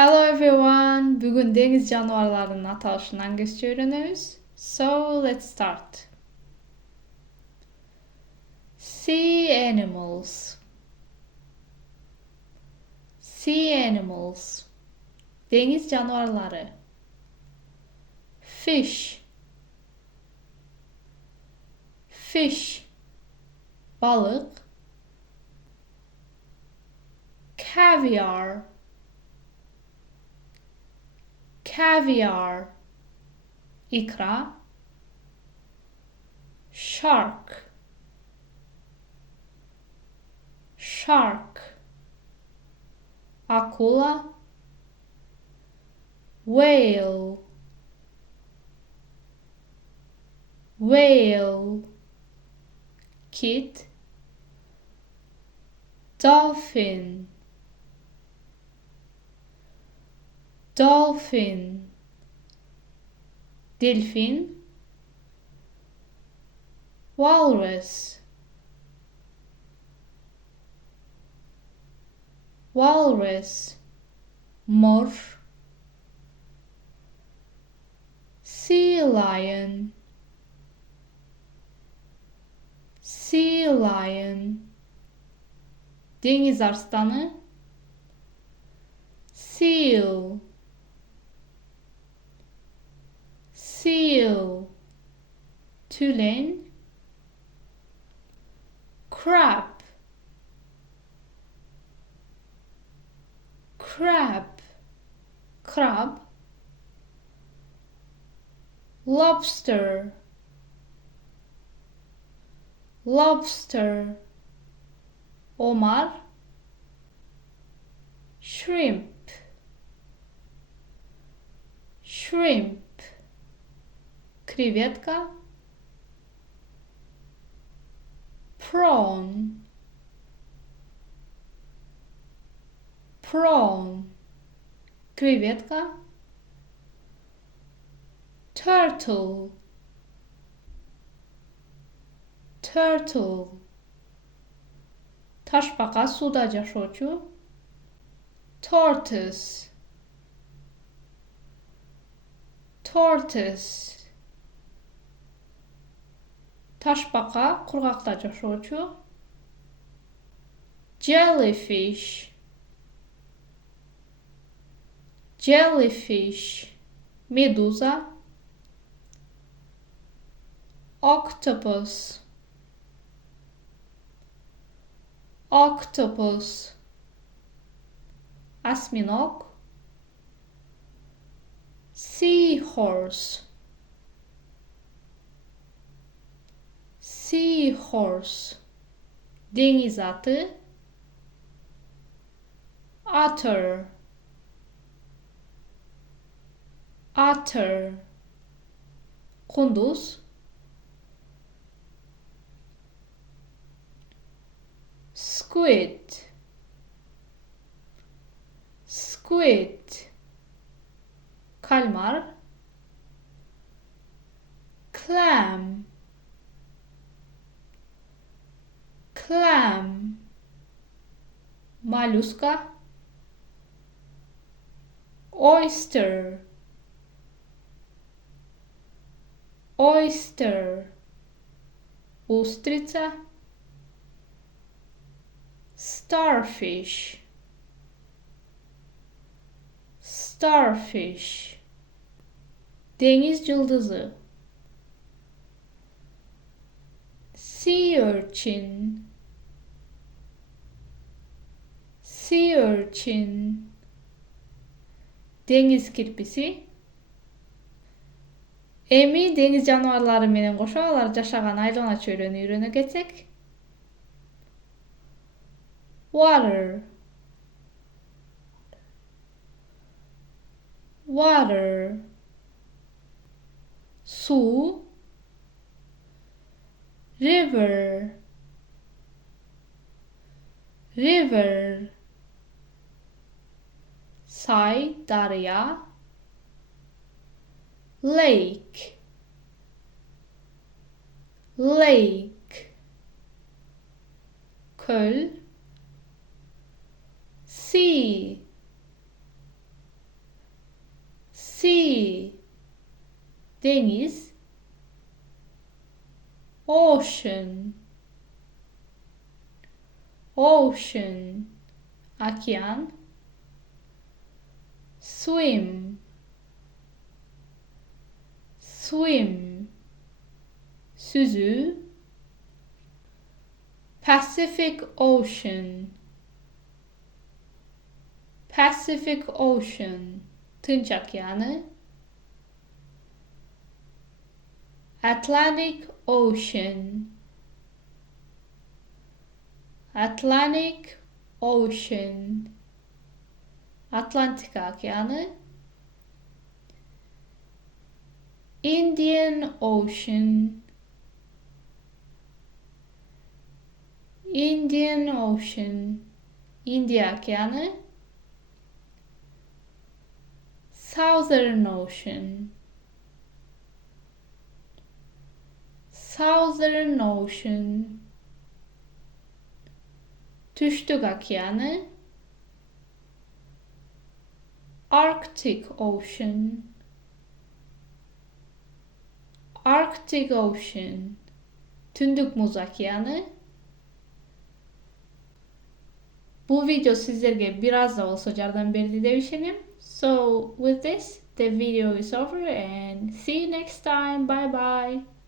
Hello everyone. Bugün deniz canlılarının atılışını Anglисче öğreniyoruz. So let's start. Sea animals. Sea animals. Deniz canlıları. Fish. Fish. Balık. Caviar. Caviar. İkra. Shark. Shark. Akula. Whale. Whale. Kit. Dolphin. Dolphin. Delfin. Walrus. Walrus. Mor. Sea lion. Sea lion. Deniz arslanı. Seal. Seal. Tülen. Crab. Crab. Crab. Lobster. Lobster. Omar. Shrimp. Shrimp. Креветка. Prawn. Prawn. Креветка. Turtle. Turtle. Taşbaka suda yaşıyor. Tortoise. Tortoise. Taşbaka kurgakta yaşıyor. Jellyfish. Jellyfish. Medusa. Octopus. Octopus. Осьминог. Seahorse. Seahorse. Deniz atı. Otter. Otter. Kunduz. Squid. Squid. Kalmar. Clam. Clam. Molluska. Oyster. Oyster. Устрица. Starfish. Starfish. Deniz yıldızı. Sea urchin. Sea urchin. Deniz kirpisi. Emi deniz canavarları menen koşa alar yaşagan aylana çölünü öğrenip geçsek. Water. Water. Su. River. River. Say, darya. Lake. Lake. Köl. Sea. Sea, deniz. Ocean, ocean, okyan. Swim, swim, süzü. Pacific Ocean, Pacific Ocean, Tınç Okyanı. Atlantic Ocean, Atlantic Ocean, Atlantik Okyanı. Indian Ocean, Indian Ocean, India Okyanı. Southern Ocean, Southern Ocean, Tüştük Okyanı. Arctic Ocean, Arctic Ocean, Tündük Muz Okyanı. Bu video sizlerge biraz da olsa yardım berdi deb işenim. So with this, the video is over and see you next time. Bye bye.